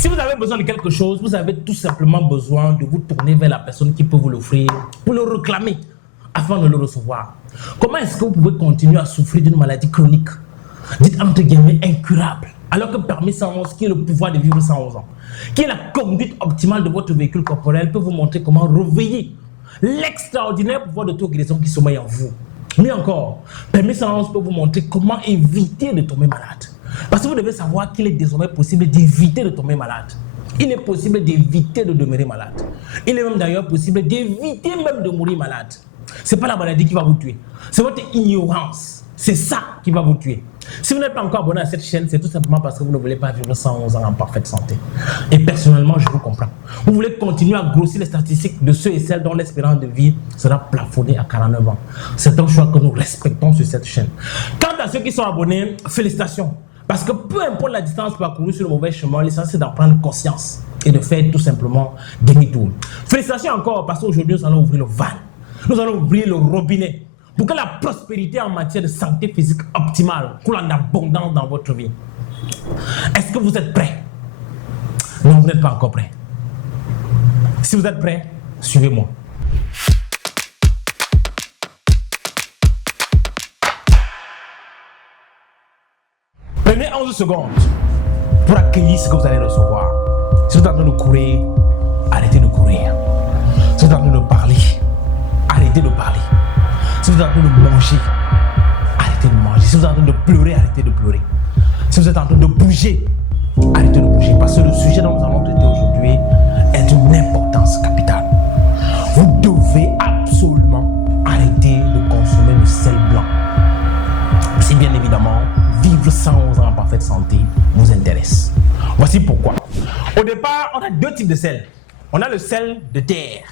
Si vous avez besoin de quelque chose, vous avez tout simplement besoin de vous tourner vers la personne qui peut vous l'offrir pour le réclamer afin de le recevoir. Comment est-ce que vous pouvez continuer à souffrir d'une maladie chronique, dites entre guillemets incurable, alors que permis 111, qui est le pouvoir de vivre 111 ans, qui est la conduite optimale de votre véhicule corporel, peut vous montrer comment réveiller l'extraordinaire pouvoir de guérison qui sommeille en vous. Mais encore, permis 111 peut vous montrer comment éviter de tomber malade. Parce que vous devez savoir qu'il est désormais possible d'éviter de tomber malade. Il est possible d'éviter de demeurer malade. Il est même d'ailleurs possible d'éviter même de mourir malade. Ce n'est pas la maladie qui va vous tuer. C'est votre ignorance. C'est ça qui va vous tuer. Si vous n'êtes pas encore abonné à cette chaîne, c'est tout simplement parce que vous ne voulez pas vivre 111 ans en parfaite santé. Et personnellement, je vous comprends. Vous voulez continuer à grossir les statistiques de ceux et celles dont l'espérance de vie sera plafonnée à 49 ans. C'est un choix que nous respectons sur cette chaîne. Quant à ceux qui sont abonnés, félicitations. Parce que peu importe la distance parcourue sur le mauvais chemin, l'essentiel c'est d'en prendre conscience et de faire tout simplement demi-tour. Félicitations encore parce qu'aujourd'hui nous allons ouvrir le van. Nous allons ouvrir le robinet pour que la prospérité en matière de santé physique optimale coule en abondance dans votre vie. Est-ce que vous êtes prêts? Non, vous n'êtes pas encore prêts. Si vous êtes prêts, suivez-moi. Prenez 11 secondes pour accueillir ce que vous allez recevoir. Si vous êtes en train de courir, arrêtez de courir. Si vous êtes en train de parler, arrêtez de parler. Si vous êtes en train de manger, arrêtez de manger. Si vous êtes en train de pleurer, arrêtez de pleurer. Si vous êtes en train de bouger, arrêtez de bouger. Parce que le sujet dont nous allons traiter aujourd'hui est d'une importance capitale. Vous devez absolument arrêter de consommer le sel blanc. Si bien évidemment, vivre 111 ans en parfaite santé nous intéresse. Voici pourquoi. Au départ, on a deux types de sel. On a le sel de terre.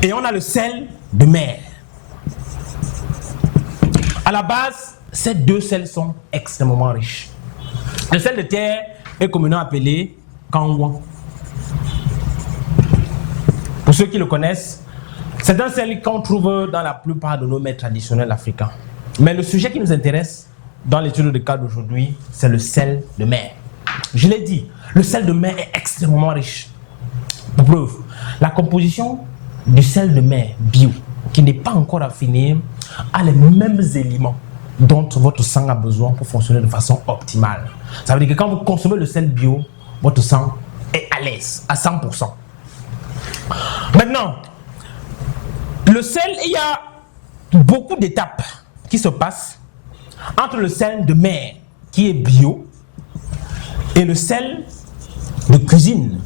Et on a le sel de mer. À la base, ces deux sels sont extrêmement riches. Le sel de terre est communément appelé kangwa. Pour ceux qui le connaissent, c'est un sel qu'on trouve dans la plupart de nos mets traditionnels africains. Mais le sujet qui nous intéresse dans l'étude de cas d'aujourd'hui, c'est le sel de mer. Je l'ai dit, le sel de mer est extrêmement riche. Pour preuve, la composition du sel de mer bio, qui n'est pas encore affiné, a les mêmes éléments dont votre sang a besoin pour fonctionner de façon optimale. Ça veut dire que quand vous consommez le sel bio, votre sang est à l'aise, à 100%. Maintenant, le sel, il y a beaucoup d'étapes qui se passent entre le sel de mer, qui est bio, et le sel de cuisine,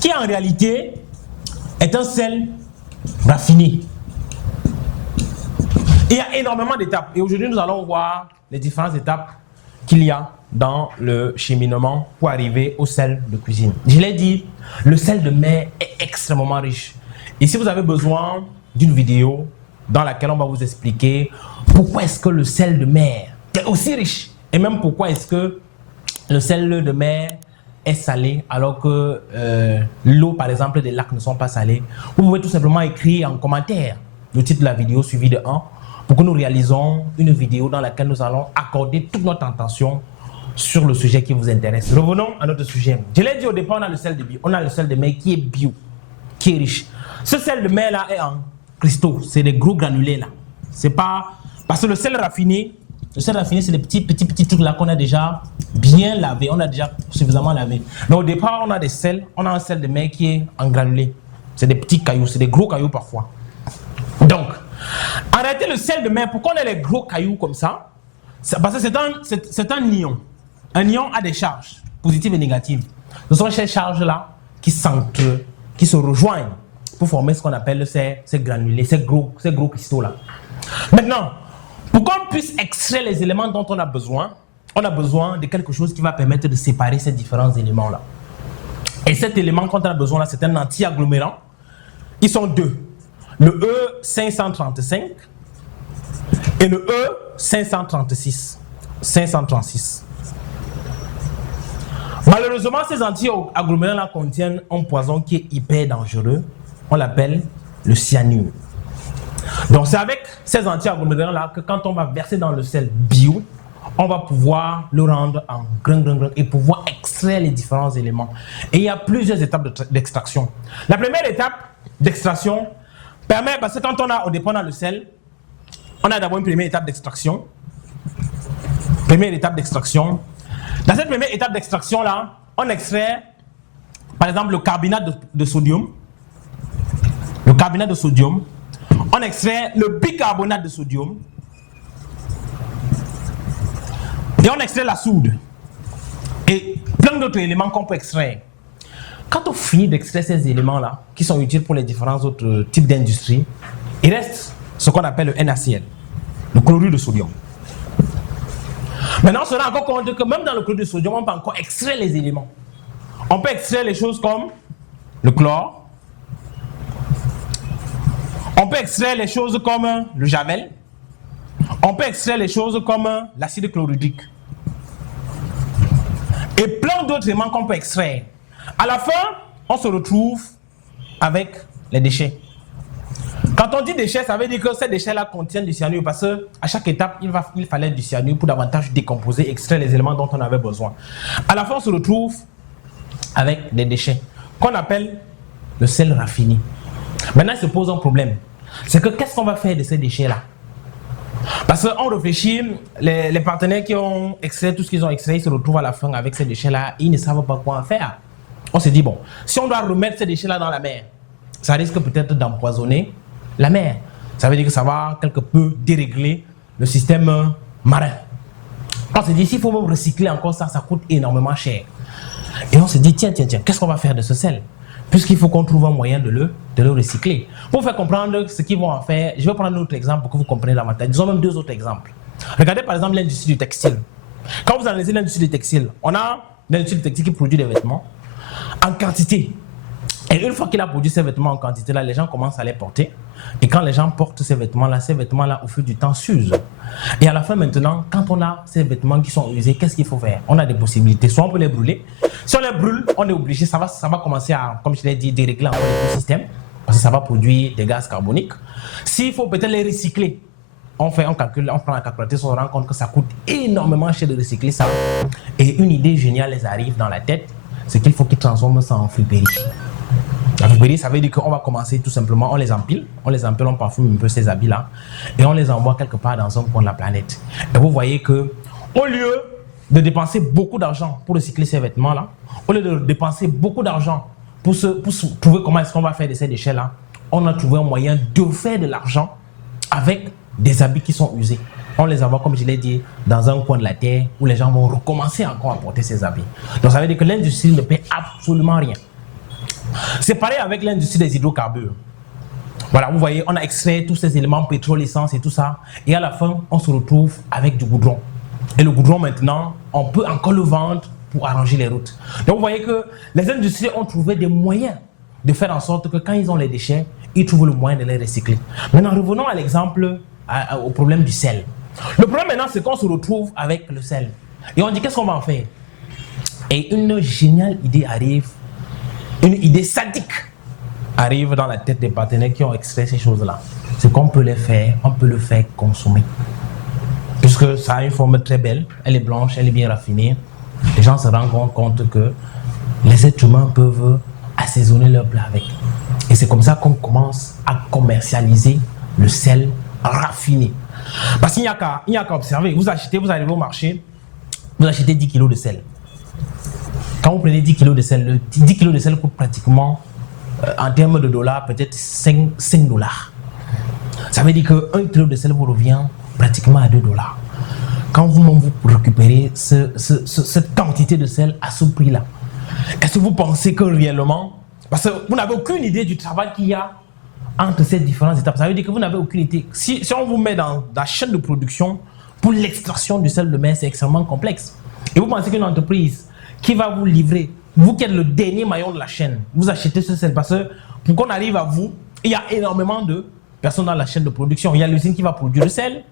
qui en réalité est un sel raffiné. Il y a énormément d'étapes. Et aujourd'hui, nous allons voir les différentes étapes qu'il y a dans le cheminement pour arriver au sel de cuisine. Je l'ai dit, le sel de mer est extrêmement riche. Et si vous avez besoin d'une vidéo dans laquelle on va vous expliquer pourquoi est-ce que le sel de mer est aussi riche et même pourquoi est-ce que le sel de mer est salé alors que l'eau par exemple des lacs ne sont pas salés, vous pouvez tout simplement écrire en commentaire le titre de la vidéo suivi de 1 pour que nous réalisons une vidéo dans laquelle nous allons accorder toute notre attention sur le sujet qui vous intéresse. Revenons à notre sujet. Je l'ai dit au départ, on a le sel de bio, on a le sel de mer qui est bio, qui est riche. Ce sel de mer là est en cristaux, c'est des gros granulés là. C'est pas parce que le sel raffiné, c'est des petits trucs là qu'on a déjà bien lavé, on a déjà suffisamment lavé. Mais au départ, on a des sels, on a un sel de mer qui est en granulé. C'est des petits cailloux, c'est des gros cailloux parfois. Donc, arrêtez le sel de mer. Pourquoi on a les gros cailloux comme ça? Parce que c'est un ion. Un ion a des charges positives et négatives. Ce sont ces charges-là qui se rejoignent pour former ce qu'on appelle ces granulés, ces gros cristaux-là. Maintenant, pour qu'on puisse extraire les éléments dont on a besoin de quelque chose qui va permettre de séparer ces différents éléments-là. Et cet élément qu'on a besoin là, c'est un anti-agglomérant. Ils sont deux. Le E535 et le E536. Malheureusement, ces anti-agglomérants-là contiennent un poison qui est hyper dangereux. On l'appelle le cyanure. Donc, c'est avec ces anti-agglomérants-là que quand on va verser dans le sel bio, on va pouvoir le rendre en grain et pouvoir extraire les différents éléments. Et il y a plusieurs étapes d'extraction. La première étape d'extraction permet, parce que quand au départ on a le sel, on a d'abord une première étape d'extraction. Première étape d'extraction. Dans cette première étape d'extraction là, on extrait par exemple le carbonate de sodium. Le carbonate de sodium. On extrait le bicarbonate de sodium. Et on extrait la soude. Et plein d'autres éléments qu'on peut extraire. Quand on finit d'extraire ces éléments-là, qui sont utiles pour les différents autres types d'industries, il reste ce qu'on appelle le NaCl, le chlorure de sodium. Maintenant, on se rend encore compte que même dans le chlorure de sodium, on peut encore extraire les éléments. On peut extraire les choses comme le chlore. On peut extraire les choses comme le javel. On peut extraire les choses comme l'acide chlorhydrique. Et plein d'autres éléments qu'on peut extraire. À la fin, on se retrouve avec les déchets. Quand on dit déchets, ça veut dire que ces déchets-là contiennent du cyanure parce qu'à chaque étape, il fallait du cyanure pour davantage décomposer, extraire les éléments dont on avait besoin. À la fin, on se retrouve avec des déchets qu'on appelle le sel raffiné. Maintenant, il se pose un problème. C'est que qu'est-ce qu'on va faire de ces déchets-là? Parce qu'on réfléchit, les partenaires qui ont extrait tout ce qu'ils ont extrait, ils se retrouvent à la fin avec ces déchets-là, ils ne savent pas quoi en faire. On se dit, bon, si on doit remettre ces déchets-là dans la mer, ça risque peut-être d'empoisonner la mer. Ça veut dire que ça va quelque peu dérégler le système marin. On se dit, s'il faut même recycler encore ça, ça coûte énormément cher. Et on se dit, tiens, qu'est-ce qu'on va faire de ce sel? Puisqu'il faut qu'on trouve un moyen de le recycler. Pour vous faire comprendre ce qu'ils vont en faire, je vais prendre un autre exemple pour que vous compreniez davantage. Disons même deux autres exemples. Regardez par exemple l'industrie du textile. Quand vous analysez l'industrie du textile, on a l'industrie du textile qui produit des vêtements en quantité. Et une fois qu'il a produit ces vêtements en quantité, là, les gens commencent à les porter. Et quand les gens portent ces vêtements-là, au fil du temps, s'usent. Et à la fin, maintenant, quand on a ces vêtements qui sont usés, qu'est-ce qu'il faut faire? On a des possibilités. Soit on peut les brûler. Si on les brûle, on est obligé, ça va commencer à, comme je l'ai dit, dérégler encore l'écosystème. Parce que ça va produire des gaz carboniques. S'il faut peut-être les recycler, on fait un calcul, on prend la calculatrice, on se rend compte que ça coûte énormément cher de recycler ça. Et une idée géniale les arrive dans la tête, c'est qu'il faut qu'ils transforment ça en friperie. La friperie, ça veut dire qu'on va commencer tout simplement, on les empile, on parfume un peu ces habits-là, et on les envoie quelque part dans un coin de la planète. Et vous voyez que, au lieu de dépenser beaucoup d'argent pour recycler ces vêtements-là, au lieu de dépenser beaucoup d'argent pour trouver comment est-ce qu'on va faire de ces déchets-là, on a trouvé un moyen de faire de l'argent avec des habits qui sont usés. On les envoie, comme je l'ai dit, dans un coin de la terre où les gens vont recommencer encore à porter ces habits. Donc ça veut dire que l'industrie ne paie absolument rien. C'est pareil avec l'industrie des hydrocarbures. Voilà, vous voyez, on a extrait tous ces éléments, pétrole, essence et tout ça. Et à la fin, on se retrouve avec du goudron. Et le goudron, maintenant, on peut encore le vendre pour arranger les routes. Donc vous voyez que les industries ont trouvé des moyens de faire en sorte que quand ils ont les déchets, ils trouvent le moyen de les recycler. Maintenant, revenons à l'exemple, au problème du sel. Le problème maintenant, c'est qu'on se retrouve avec le sel. Et on dit, qu'est-ce qu'on va en faire? Et une géniale idée arrive, une idée sadique arrive dans la tête des partenaires qui ont extrait ces choses-là. C'est qu'on peut les faire, on peut le faire consommer. Puisque ça a une forme très belle, elle est blanche, elle est bien raffinée. Les gens se rendent compte que les êtres humains peuvent assaisonner leur plat avec. Et c'est comme ça qu'on commence à commercialiser le sel raffiné. Parce qu'il n'y a qu'à observer. Vous arrivez au marché, vous achetez 10 kg de sel. Quand vous prenez 10 kg de sel, 10 kg de sel coûte pratiquement, en termes de dollars, peut-être 5 dollars. Ça veut dire qu'un kilo de sel vous revient pratiquement à 2 dollars. Quand vous récupérez cette quantité de sel à ce prix-là, est-ce que vous pensez que réellement, parce que vous n'avez aucune idée du travail qu'il y a entre ces différentes étapes, ça veut dire que vous n'avez aucune idée. Si on vous met dans la chaîne de production, pour l'extraction du sel de mer, c'est extrêmement complexe. Et vous pensez qu'une entreprise qui va vous livrer, vous qui êtes le dernier maillon de la chaîne, vous achetez ce sel parce que pour qu'on arrive à vous, il y a énormément de personnes dans la chaîne de production. Il y a l'usine qui va produire le sel,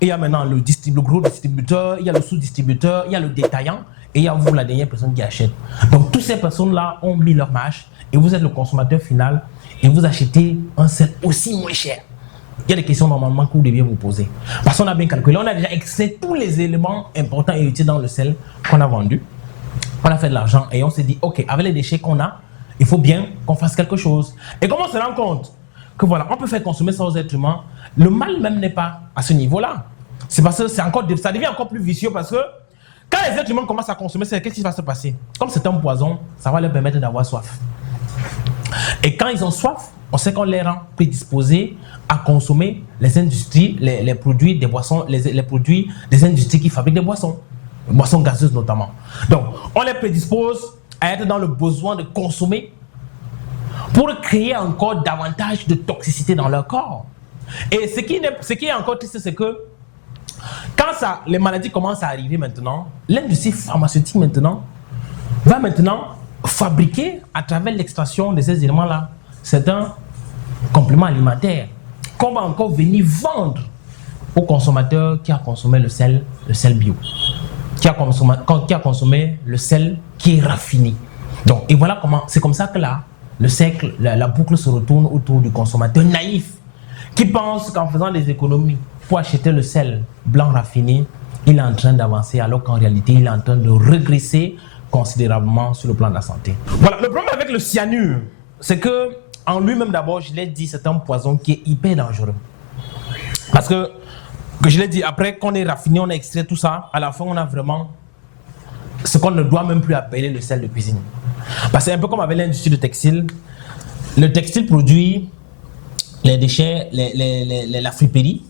et il y a maintenant le gros distributeur, il y a le sous-distributeur, il y a le détaillant, et il y a vous, la dernière personne qui achète. Donc toutes ces personnes-là ont mis leur marge, et vous êtes le consommateur final, et vous achetez un sel aussi moins cher. Il y a des questions normalement que vous deviez vous poser. Parce qu'on a bien calculé, on a déjà extrait tous les éléments importants et utiles dans le sel qu'on a vendu. On a fait de l'argent et on s'est dit, ok, avec les déchets qu'on a, il faut bien qu'on fasse quelque chose. Et comment on se rend compte que voilà, on peut faire consommer ça aux êtres humains, le mal même n'est pas à ce niveau-là. C'est parce que ça devient encore plus vicieux parce que quand les êtres humains commencent à consommer ça, qu'est-ce qui va se passer? Comme c'est un poison, ça va leur permettre d'avoir soif. Et quand ils ont soif, on sait qu'on les rend prédisposés à consommer les industries, les produits des boissons, les produits des industries qui fabriquent des boissons gazeuses notamment. Donc, on les prédispose à être dans le besoin de consommer pour créer encore davantage de toxicité dans leur corps. Et ce qui est encore triste, c'est que quand les maladies commencent à arriver maintenant, l'industrie pharmaceutique va fabriquer à travers l'extraction de ces éléments-là certains compléments alimentaires qu'on va encore venir vendre au consommateur qui a consommé le sel bio, qui a consommé le sel qui est raffiné. Donc, et voilà comment, c'est comme ça que là, le cercle, la boucle se retourne autour du consommateur naïf qui pense qu'en faisant des économies pour acheter le sel blanc raffiné, il est en train d'avancer alors qu'en réalité, il est en train de régresser considérablement sur le plan de la santé. Voilà, le problème avec le cyanure, c'est que en lui-même d'abord, je l'ai dit, c'est un poison qui est hyper dangereux. Parce que je l'ai dit, après qu'on ait raffiné, on a extrait tout ça, à la fin, on a vraiment ce qu'on ne doit même plus appeler le sel de cuisine. Parce que c'est un peu comme avec l'industrie du textile. Le textile produit les déchets, la friperie.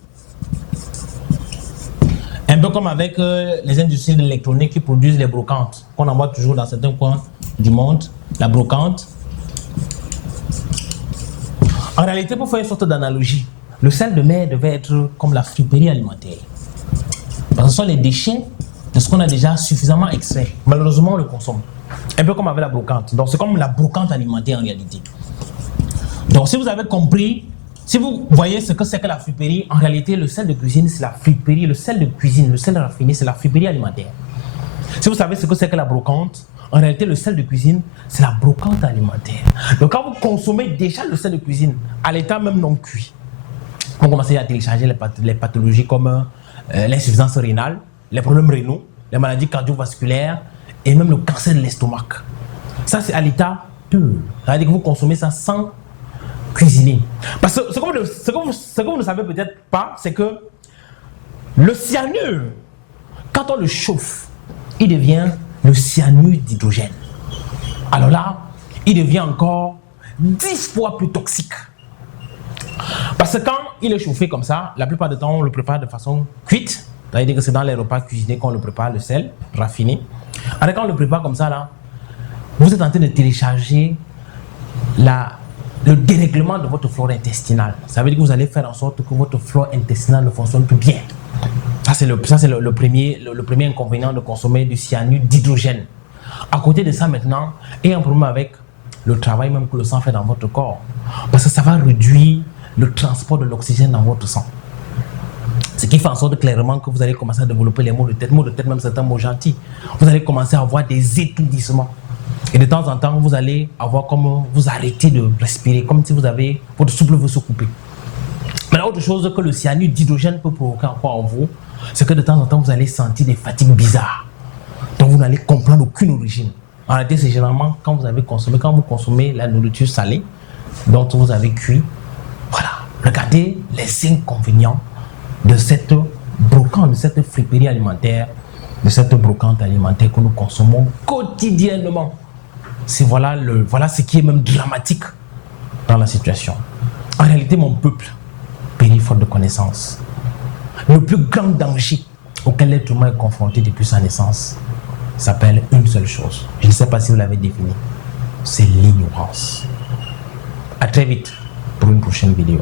Un peu comme avec les industries de l'électronique qui produisent les brocantes, qu'on envoie toujours dans certains coins du monde, la brocante. En réalité, pour faire une sorte d'analogie, le sel de mer devait être comme la friperie alimentaire. Parce que ce sont les déchets de ce qu'on a déjà suffisamment extrait. Malheureusement, on le consomme. Un peu comme avec la brocante. Donc, c'est comme la brocante alimentaire en réalité. Donc, si vous avez compris, si vous voyez ce que c'est que la friperie, en réalité, le sel de cuisine, c'est la friperie. Le sel de cuisine, le sel raffiné, c'est la friperie alimentaire. Si vous savez ce que c'est que la brocante, en réalité, le sel de cuisine, c'est la brocante alimentaire. Donc, quand vous consommez déjà le sel de cuisine, à l'état même non cuit, vous commencez à télécharger les pathologies comme l'insuffisance rénale, les problèmes rénaux, les maladies cardiovasculaires et même le cancer de l'estomac. Ça, c'est à l'état pur. C'est-à-dire que vous consommez ça sans cuisiner. Parce que ce que vous ne savez peut-être pas, c'est que le cyanure, quand on le chauffe, il devient le cyanure d'hydrogène. Alors là, il devient encore 10 fois plus toxique. Parce que quand il est chauffé comme ça, la plupart du temps, on le prépare de façon cuite. C'est-à-dire que c'est dans les repas cuisinés qu'on le prépare, le sel raffiné. Alors quand on le prépare comme ça, là, vous êtes en train de télécharger le dérèglement de votre flore intestinale. Ça veut dire que vous allez faire en sorte que votre flore intestinale ne fonctionne plus bien. Ça, c'est le premier inconvénient de consommer du cyanure d'hydrogène. À côté de ça, maintenant, il y a un problème avec le travail même que le sang fait dans votre corps. Parce que ça va réduire le transport de l'oxygène dans votre sang. Ce qui fait en sorte clairement que vous allez commencer à développer les maux de tête. Maux de tête, même certains mots gentils. Vous allez commencer à avoir des étourdissements. Et de temps en temps, vous allez avoir comme vous arrêtez de respirer, comme si votre souffle veut se couper. Mais autre chose que le cyanure d'hydrogène peut provoquer encore en vous, c'est que de temps en temps, vous allez sentir des fatigues bizarres, dont vous n'allez comprendre aucune origine. En réalité, c'est généralement quand vous consommez la nourriture salée, dont vous avez cuit. Voilà, regardez les inconvénients de cette brocante, de cette friperie alimentaire, de cette brocante alimentaire que nous consommons quotidiennement. Voilà ce qui est même dramatique dans la situation. En réalité, mon peuple périt faute de connaissances. Le plus grand danger auquel l'être humain est confronté depuis sa naissance s'appelle une seule chose. Je ne sais pas si vous l'avez défini. C'est l'ignorance. À très vite pour une prochaine vidéo.